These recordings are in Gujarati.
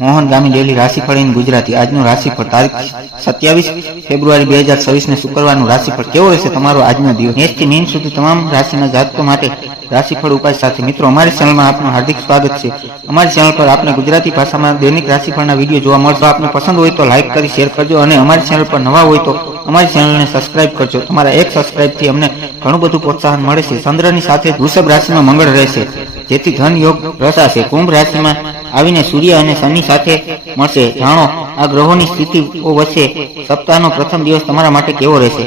મોહન ગામી ડેલી રાશિફળ ઇન ગુજરાતી। આજનું રાશિફળ તારીખ 27 ફેબ્રુઆરી 2026 ને શુક્રવારનું રાશિફળ કેવો રહેશે તમારો આજનો દિવસ। મેષ થી મીન સુધી તમામ રાશિના જાતકો માટે રાશિફળ ઉપાય સાથે મિત્રો અમારી ચેનલમાં આપનું હાર્દિક સ્વાગત છે। અમારી ચેનલ પર આપને ગુજરાતી ભાષામાં દૈનિક રાશિફળના વિડીયો જોવા મળશે। આપને પસંદ હોય તો લાઈક કરી શેર કરજો અને અમારી ચેનલ પર નવા હોય તો અમારી ચેનલને સબસ્ક્રાઇબ કરજો। તમારા એક સબસ્ક્રાઇબથી અમને ઘણું બધું પ્રોત્સાહન મળે છે। ચંદ્રની સાથે વૃષભ રાશિમાં મંગળ રહેશે જેથી ધન યોગ રચાશે। કુંભ રાશિમાં આવીને સૂર્ય અને શનિ સાથે મળશે। જાણો આ ગ્રહોની સ્થિતિઓ વચ્ચે સપ્તાહનો પ્રથમ દિવસ તમારા માટે કેવો રહેશે।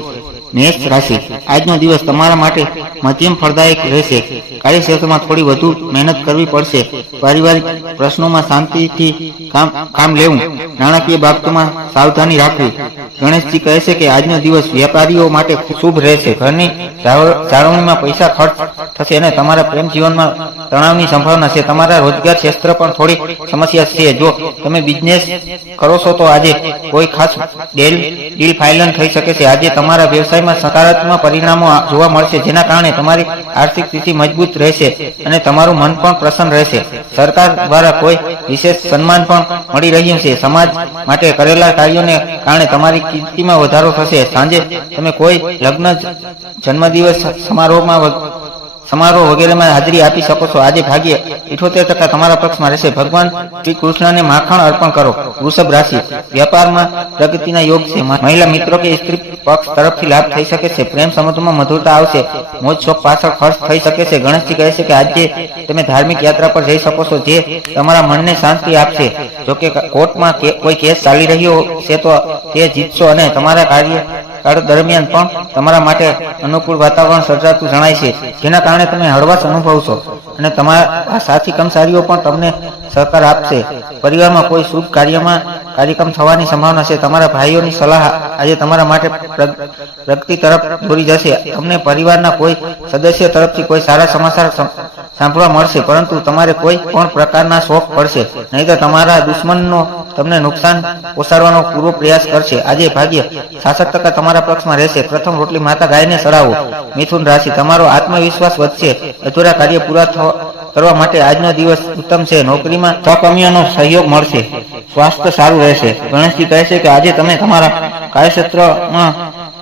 મેષ રાશિ આજનો દિવસ તમારા માટે મધ્યમ ફળદાયક રહેશે। કાર્યક્ષેત્રમાં થોડી વધુ મહેનત કરવી પડશે। પારિવારિક પ્રશ્નોમાં શાંતિથી કામ લેવું। નાણાકીય બાબતોમાં સાવધાની રાખવી। ગણેશજી કહે છે કે આજનો દિવસ વેપારીઓ માટે શુભ રહેશે। ઘરની જાળવણીમાં પૈસા ખર્ચ થશે અને તમારા પ્રેમ જીવનમાં તણાવની સંભાવના છે। તમારા રોજગાર ક્ષેત્ર પણ થોડી સમસ્યા છે। જો તમે બિઝનેસ કરો છો તો આજે કોઈ ખાસ ડીલ ફાઇનલ થઈ શકે છે। આજે તમારા વ્યવસાયમાં સકારાત્મક પરિણામો જોવા મળશે જેના કારણે તમારી આર્થિક સ્થિતિ મજબૂત રહેશે અને તમારું મન પણ પ્રસન્ન રહેશે। સરકાર દ્વારા કોઈ વિશેષ સન્માન પણ મળી રહ્યું છે। સમાજ માટે કરેલા કાર્યોને કારણે તમારી કીર્તિમાં વધારો થશે। સાંજે તમે કોઈ લગ્ન જન્મદિવસ સમારોહ વગેરેમાં હાજરી આપી શકો છો। આજે ભાગ્ય 78% તમારા પક્ષમાં રહેશે। ભગવાન શ્રી કૃષ્ણને માખણ અર્પણ કરો। વૃષભ રાશિ વ્યાપારમાં પ્રગતિના યોગ છે। મહિલા મિત્રો કે સ્ત્રી પક્ષ તરફથી લાભ થઈ શકે છે। પ્રેમ સંબંધોમાં મધુરતા આવશે। મોજ શોખ પાછળ ખર્ચ થઈ શકે છે। ગણેશજી કહે છે કે આજે તમે ધાર્મિક યાત્રા પર જઈ શકો છો જે તમારા મનને શાંતિ આપશે। જોકે કોર્ટમાં કોઈ કેસ ચાલી રહ્યો છે તો તે જીતશો અને તમારા કાર્યકાળ દરમિયાન પણ તમારા માટે અનુકૂળ વાતાવરણ સર્જાતું જણાય છે જેના કારણે તમે હળવાશ અનુભવશો અને તમારા સાથી કર્મચારીઓ પણ તમને સહકાર આપશે। પરિવારમાં કોઈ શુભ કાર્યક્રમ થવાની સંભાવના છે। તમારા ભાઈઓની સલાહ આજે તમારા માટે પ્રગતિ તરફ દોરી જશે। તમને પરિવારના કોઈ સદસ્ય તરફથી કોઈ સારા સમાચાર સાંભળવા મળશે પરંતુ તમારે કોઈ પણ પ્રકારના શોખ પડશે નહીં તો તમારા દુશ્મનો તમને નુકસાન પહોંચાડવાનો પૂરો પ્રયાસ કરશે। આજે ભાગ્ય 66% તમારા પક્ષમાં રહેશે। પ્રથમ રોટલી માતા ગાયને ચડાવો। મિથુન રાશિ તમારો આત્મવિશ્વાસ વધશે। અધૂરા કાર્ય પૂરા કરવા માટે આજનો દિવસ ઉત્તમ છે। નોકરીમાં સહકર્મીઓનો સહયોગ મળશે। સ્વાસ્થ્ય સારું રહેશે। ગણેશજી કહે છે કે આજે તમે તમારા કાર્યક્ષેત્રમાં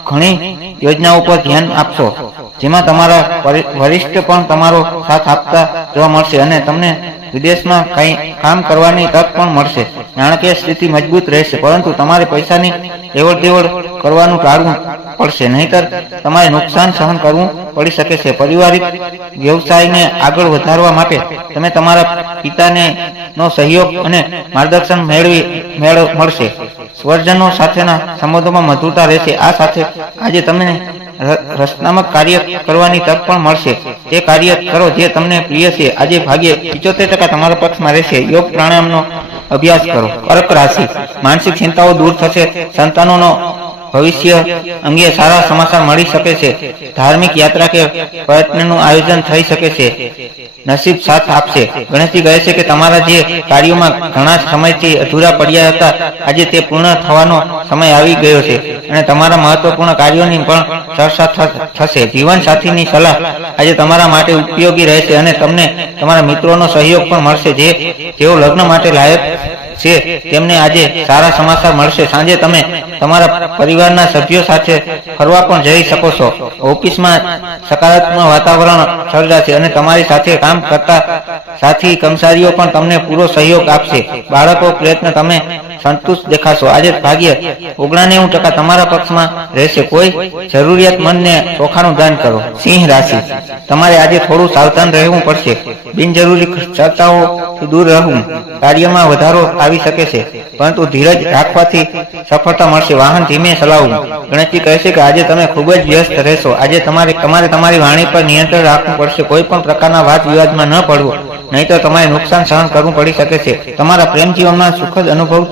ઘણી યોજનાઓ પર ધ્યાન આપશો જેમાં તમારા વરિષ્ઠ પણ તમારો સાથ આપતા જોવા મળશે અને તમને વિદેશમાં કામ કરવાની તક પણ મળશે। નાણાકીય સ્થિતિ મજબૂત રહેશે પરંતુ તમારે પૈસાની લેવડ કરવાનું ટાળવું પડશે નહીંતર તમારે નુકસાન સહન કરવું પડી શકે છે। પારિવારિક વ્યવસાયને આગળ વધારવા માટે તમે તમારા પિતાને નો સહયોગ અને માર્ગદર્શન મળશે। સ્વજનો સાથેના સંબંધોમાં મધુરતા રહેશે। આ સાથે આજે તમને રચનાત્મક કાર્ય કરવાની તક પણ મળશે। તે કાર્ય કરો જે તમને પ્રિય છે। આજે ભાગ્ય 75% તમારા પક્ષમાં રહેશે। યોગ પ્રાણાયામનો અભ્યાસ કરો। કર્ક રાશિ માનસિક ચિંતાઓ દૂર થશે। સંતાનોનો ભવિષ્ય અંગે સારા સમાચાર મળી શકે છે। ધાર્મિક યાત્રા કે પ્રયત્નનું આયોજન થઈ શકે છે। નસીબ સાથ આપશે। ગણેશજી કહે છે કે તમારા જે કાર્યોમાં ઘણા સમયથી અધૂરા પડ્યા હતા આજે તે પૂર્ણ થવાનો સમય આવી ગયો છે અને તમારા મહત્વપૂર્ણ કાર્યોની પણ ચર્ચા થશે। જીવન સાથીની સલાહ આજે તમારા માટે ઉપયોગી રહેશે અને તમને તમારા મિત્રોનો સહયોગ પણ મળશે જેઓ લગ્ન માટે લાયક છે તેમને આજે સારા સમાચાર મળશે। સાંજે તમે તમારા પરિવારના સભ્યો સાથે ફરવા પણ જઈ શકો છો। ઓફિસમાં સકારાત્મક વાતાવરણ સર્જાશે અને તમારી સાથે કામ કરતા સાથી કર્મચારીઓ પણ તમને પૂરો સહયોગ આપશે। બાળકો પ્રયત્ન તમે સંતુષ્ટ દેખાશો। આજે ભાગ્ય 99% તમારા પક્ષમાં રહેશે। કોઈ જરૂરિયાતમંદને ચોખાનું દાન કરો। સિંહ રાશિ તમારે આજે થોડું સાવધાન રહેવું પડશે। બિનજરૂરી ચર્ચાઓથી દૂર રહેવું। કાર્યમાં વધારો આવી શકે છે પરંતુ ધીરજ રાખવાથી સફળતા મળશે। વાહન ધીમે ચલાવવું। ગણેશજી કહે છે કે આજે તમે ખૂબ જ વ્યસ્ત રહેશો। આજે તમારે તમારી વાણી પર નિયંત્રણ રાખવું પડશે। કોઈ પણ પ્રકારના વાદ વિવાદમાં ન પડવું નહીં તો તમારે નુકસાન સહન કરવું પડી શકે છે। તમારા પ્રેમ જીવનમાં સુખદ અનુભવ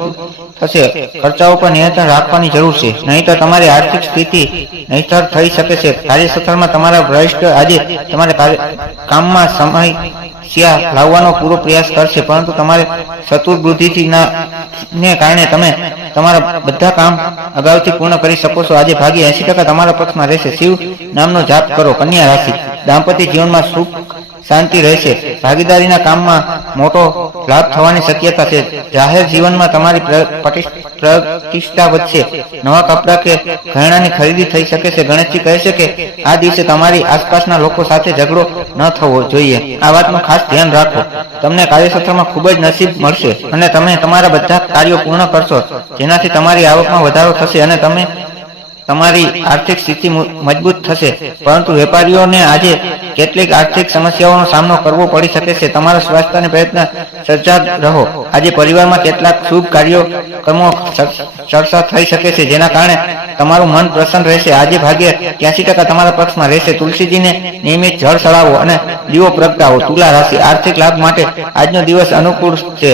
થશે। ખર્ચાઓ પર નિયંત્રણ રાખવાની જરૂર છે નહીં તો તમારી આર્થિક સ્થિતિ નહીતર થઈ શકે છે। કાર્યક્ષેત્રમાં તમારા વરિષ્ઠ આજે તમારા કામમાં સમસ્યા લાવવાનો પૂરો પ્રયાસ કરશે પરંતુ તમારે ચતુર બુદ્ધિથી ને કારણે તમે તમારા બધા કામ અગાઉથી પૂર્ણ કરી શકો છો। આજે ભાગ્ય 80% તમારા પક્ષમાં રહેશે। શિવ નામનો જાપ કરો। કન્યા રાશિ દાંપત્ય જીવનમાં સુખ શાંતિ રહેશે. ભાગીદારીના કામમાં મોટો લાભ થવાની શક્યતા છે. જાહેર જીવનમાં તમારી પ્રતિષ્ઠા વધશે. નવા કપડાં કે ગહેણાની ખરીદી થઈ શકે છે. ગણેશજી કહે છે કે આ દિવસે તમારી આસપાસના લોકો સાથે ઝઘડો ન થવો જોઈએ. આ વાતનું ખાસ ધ્યાન રાખો. તમને કાર્યક્ષેત્રમાં ખૂબ જ નસીબ મળશે અને તમે તમારા બધા કાર્યો પૂર્ણ કરશો, જેનાથી તમારી આવકમાં વધારો થશે અને તમારી આર્થિક સ્થિતિ મજબૂત થશે. પરંતુ વેપારીઓને આજે કેટલીક આર્થિક સમસ્યાઓનો સામનો કરવો પડી શકે છે. તમારા સ્વાસ્થ્યને પ્રયત્ન સજાગ રહો. આજે પરિવારમાં કેટલાક શુભ કાર્યક્રમો ચર્ચા થઈ શકે છે, જેના કારણે તમારું મન પ્રસન્ન રહેશે. આજે ભાગ્ય 83% તમારા પક્ષમાં રહેશે. તુલસીજીને નિયમિત જળ ચડાવો અને દીવો પ્રગટાવો. તુલા રાશિ, આર્થિક લાભ માટે આજનો દિવસ અનુકૂળ છે.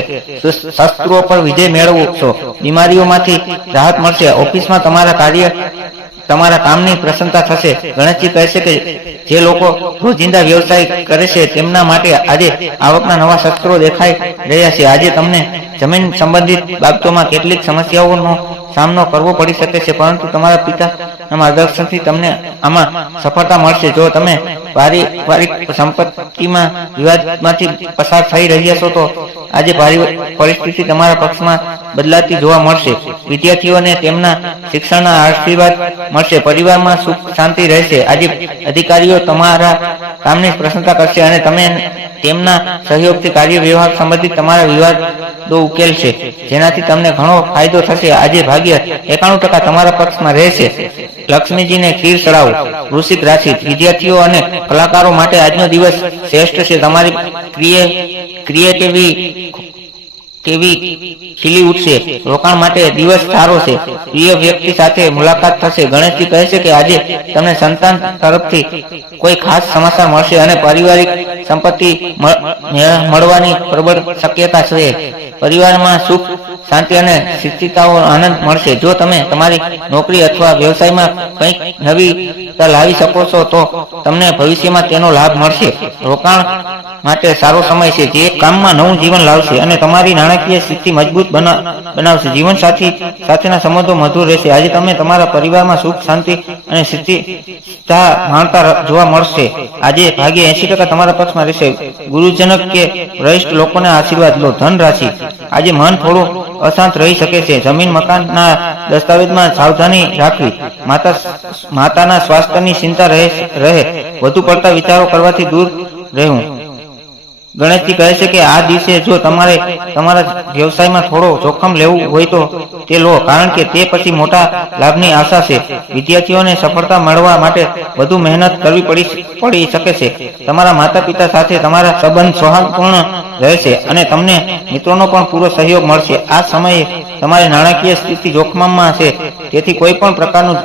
શસ્ત્રો પર વિજય મેળવશો. બીમારીઓમાંથી રાહત મળશે. ઓફિસમાં તમારા કામની પ્રશંસા થશે. ગણેશજી કહે છે કે જે લોકો રોજિંદા વ્યવસાય કરે છે તેમના માટે આજે આવકના નવા શસ્ત્રો દેખાઈ રહ્યા છે. આજે તમને જમીન સંબંધિત બાબતોમાં કેટલીક સમસ્યાઓનો સામનો કરવો પડી શકે છે, પરંતુ તમારા પિતાના માર્ગદર્શનથી તમને આમાં સફળતા મળશે. જો તમે પારિવારિક સંપત્તિમાં વિવાદમાંથી પસાર થઈ રહ્યા છો તો આજે પરિસ્થિતિ તમારા પક્ષમાં બદલાતી જોવા મળશે. વિદ્યાર્થીઓને તેમના શિક્ષણના આશીર્વાદ મળશે. પરિવારમાં સુખ શાંતિ રહેશે. આજે અધિકારીઓ તમારા કામની પ્રશંસા કરશે અને તમે તેમના સહયોગથી કાર્ય વ્યવહાર સંબંધિત તમારા વિવાદો ઉકેલશે, જેનાથી તમને ઘણો ફાયદો થશે. આજે ભાગ્ય 91% તમારા પક્ષમાં રહેશે. લક્ષ્મીજીને ખીર ચડાવો. વૃશ્ચિક રાશિ, વિદ્યાર્થીઓ અને કલાકારો માટે આજનો દિવસ શ્રેષ્ઠ છે. તમારી ક્રિએટિવિટી ખીલી ઉઠશે. રોકાણ માટે દિવસ સારો છે. પ્રિય વ્યક્તિ સાથે મુલાકાત થશે. ગણેશજી કહે છે કે આજે તમને સંતાન તરફથી કોઈ ખાસ સમાચાર મળશે અને પારિવારિક સંપત્તિ મળવાની પ્રબળ શક્યતા છે. પરિવારમાં સુખ શાંતિ અને સ્થિરતાનો આનંદ મળશે. જો તમે તમારી નોકરી અથવા વ્યવસાયમાં કંઈક નવી લાવી શકો છો તો તમને ભવિષ્યમાં તેનો લાભ મળશે. રોકાણ માટે સારો સમય છે, જે કામમાં નવું જીવન લાવશે અને તમારી નાણાકીય સ્થિતિ મજબૂત બનાવશે. જીવનસાથી સાથેના સંબંધો મધુર રહેશે. આજે તમે તમારા પરિવારમાં સુખ શાંતિ અને સ્થિરતા માણતા જોવા મળશે. આજે ભાગ્ય 80% તમારા પક્ષમાં રહેશે. ગુરુજનક કે વરિષ્ઠ લોકોના આશીર્વાદ લો. ધન રાશિ, આજે મન થોડું અશાંત રહી શકે છે. જમીન મકાનના દસ્તાવેજમાં સાવધાની રાખવી. માતાના સ્વાસ્થ્યની ચિંતા રહે. વધુ પડતા વિચારો કરવાથી દૂર રહેવું. ગણેશજી કહે છે કે આ દિવસે જો તમારે તમારા વ્યવસાયમાં થોડો જોખમ લેવું હોય તો તે લો, કારણ કે તે પછી મોટા લાભની આશા છે. વિદ્યાર્થીઓને સફળતા મળવા માટે વધુ મહેનત કરવી પડી શકે છે. તમારા માતા પિતા સાથે તમારા સંબંધ સૌહાર્દપૂર્ણ રહેશે અને તમને મિત્રોનો પણ પૂરો સહયોગ મળશે. આ સમયે તમારી નાણાકીય સ્થિતિ જોખમમાં છે, તેથી કોઈ પણ પ્રકારનું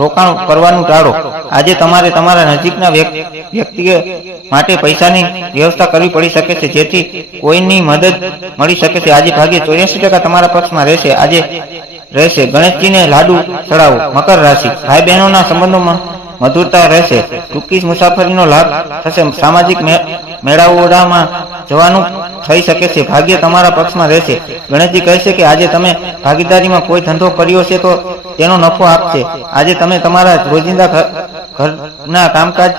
રોકાણ કરવાનું ટાળો. આજે તમારે તમારા નજીકના વ્યક્તિઓ માટે પૈસાની વ્યવસ્થા કરવી પડી શકે છે, જેથી કોઈની મદદ મળી શકે છે. આજે ભાગ્ય 84% તમારા પક્ષમાં રહેશે. ગણેશજીને લાડુ ચડાવો. મકર રાશિ, ભાઈ બહેનોના સંબંધોમાં મધુરતા રહેશે. ટૂંકી મુસાફરીનો લાભ થશે. સામાજિક મેળાવડામાં જવાનું થઈ શકે છે. ભાગ્ય તમારા પક્ષમાં રહેશે. ગણેશજી કહે છે કે આજે તમે ભાગીદારીમાં કોઈ ધંધો કર્યો છે તો તેનો નફો આપશે. આજે તમે તમારા રોજિંદા ઘરના કામકાજ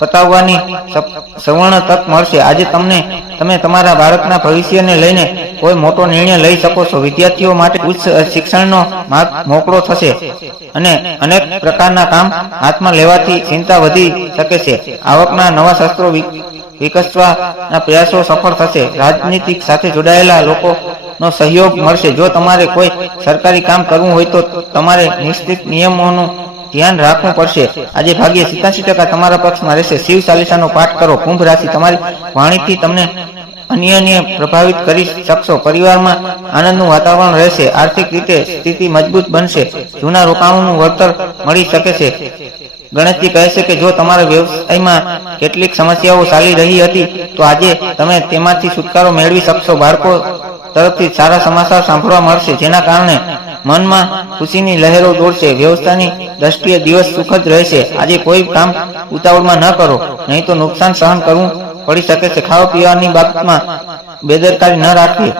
પતાવવાની સુવર્ણ તક મળશે. આજે તમે તમારા બાળકના ભવિષ્યને લઈને કોઈ મોટો નિર્ણય લઈ શકો છો. વિદ્યાર્થીઓ માટે ઉચ્ચ શિક્ષણનો માર્ગ મોકળો થશે અને અનેક પ્રકારના કામ હાથમાં લેવાથી ચિંતા વધી શકે છે. આવકના નવા શસ્ત્રો વિકસવાના પ્રયાસો સફળ થશે. રાજનીતિ સાથે જોડાયેલા લોકોનો સહયોગ મળશે. જો તમારે કોઈ સરકારી કામ કરવું હોય તો તમારે નિશ્ચિત નિયમોનું ધ્યાન રાખવું પડશે. આજે ભાગ્ય 87% તમારા પક્ષમાં રહેશે. શિવ ચાલીસાનો પાઠ કરો. કુંભ રાશિ, તમારી વાણીથી તમને અન્યને પ્રભાવિત કરી શકશો. પરિવારમાં આનંદનું વાતાવરણ રહેશે. આર્થિક રીતે સ્થિતિ મજબૂત બનશે. જૂના રોકાણોનું વળતર મળી શકે છે. ગણેશજી કહે છે કે જો તમારા વ્યવસાયમાં કેટલીક સમસ્યાઓ ચાલી રહી હતી તો આજે તમે તેમાંથી છુટકારો મેળવી શકશો. બાળકો તરફથી સારા સમાચાર સાંભળવા મળશે, જેના કારણે મનમાં ખુશીની લહેરો દોડશે. વ્યવસ્થાની દ્રષ્ટિએ દિવસ સુખદ રહેશે. આજે કોઈ કામ ઉતાવળમાં ન કરો, નહીં તો નુકસાન સહન કરવું પડી શકે છે. ખાવા પીવાની બાબતમાં બેદરકારી ન રાખવી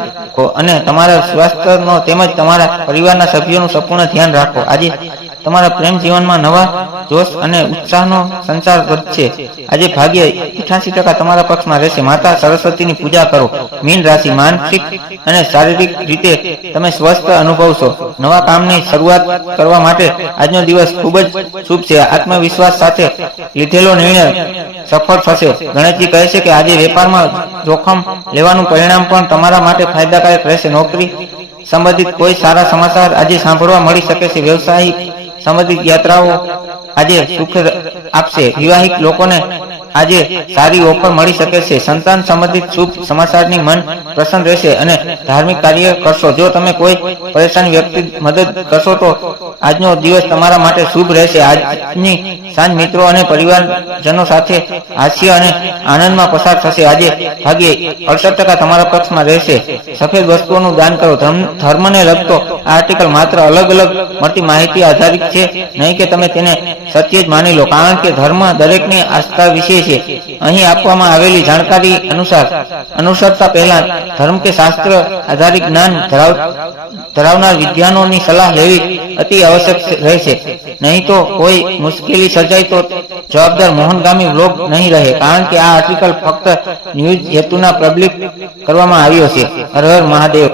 અને તમારા સ્વાસ્થ્યનો તેમજ તમારા પરિવારના સભ્યોનું સંપૂર્ણ ધ્યાન રાખો. આજે તમારા પ્રેમ જીવનમાં નવા જોશ અને ઉત્સાહનો સંચાર વધશે. આજે ભાગ્ય 88% તમારા પક્ષમાં રહેશે. માતા સરસ્વતીની પૂજા કરો. મીન રાશિ, માનસિક અને શારીરિક રીતે તમે સ્વસ્થ અનુભવશો. નવા કામની શરૂઆત કરવા માટે આજનો દિવસ ખૂબ જ શુભ છે. આત્મવિશ્વાસ સાથે લીધેલો નિર્ણય સફળ થશે. ગણેશજી કહે છે કે આજે વેપારમાં જોખમ લેવાનું પરિણામ પણ તમારા માટે ફાયદાકારક રહેશે. નોકરી સંબંધિત કોઈ સારા સમાચાર આજે સાંભળવા મળી શકે છે. વ્યવસાયિક સંબંધિત યાત્રાઓ આજે સુખ આપશે. વિવાહિત લોકોને આજે સારી ઓફર મળી શકે છે. સંતાન સંબંધિત શુભ સમાચારની મન પ્રસન્ન રહેશે અને ધાર્મિક કાર્ય કરશો. જો તમે કોઈ પરેશાન વ્યક્તિ મદદ કરશો તો આજનો દિવસ તમારા માટે શુભ રહેશે. આજની સાંજ મિત્રો અને પરિવારજનો સાથે હાસ્ય અને આનંદમાં પસાર થશે. આજે ભાગ્યે 68% તમારા પક્ષમાં રહેશે. સફેદ વસ્તુઓનું દાન કરો. ધર્મને લગતો આ આર્ટિકલ માત્ર અલગ અલગ મળતી માહિતી આધારિત છે, નહીં કે તમે તેને સત્ય જ માની લો, કારણ કે ધર્મ દરેકની આસ્થા વિશે છે. અહીં આપવામાં આવેલી જાણકારી અનુસરતા પહેલા ધર્મ કે શાસ્ત્ર આધારિત જ્ઞાન ધરાવનાર વિદ્વાનોની સલાહ લેવી અતિ આવશ્યક રહેશે. નહીં તો કોઈ મુશ્કેલી સર્જાય તો જવાબદાર મોહનગામી વ્લોગ નહીં રહે, કારણ કે આ આર્ટિકલ ફક્ત ન્યૂઝ હેતુના પબ્લિક કરવામાં આવ્યો છે. હર હર મહાદેવ.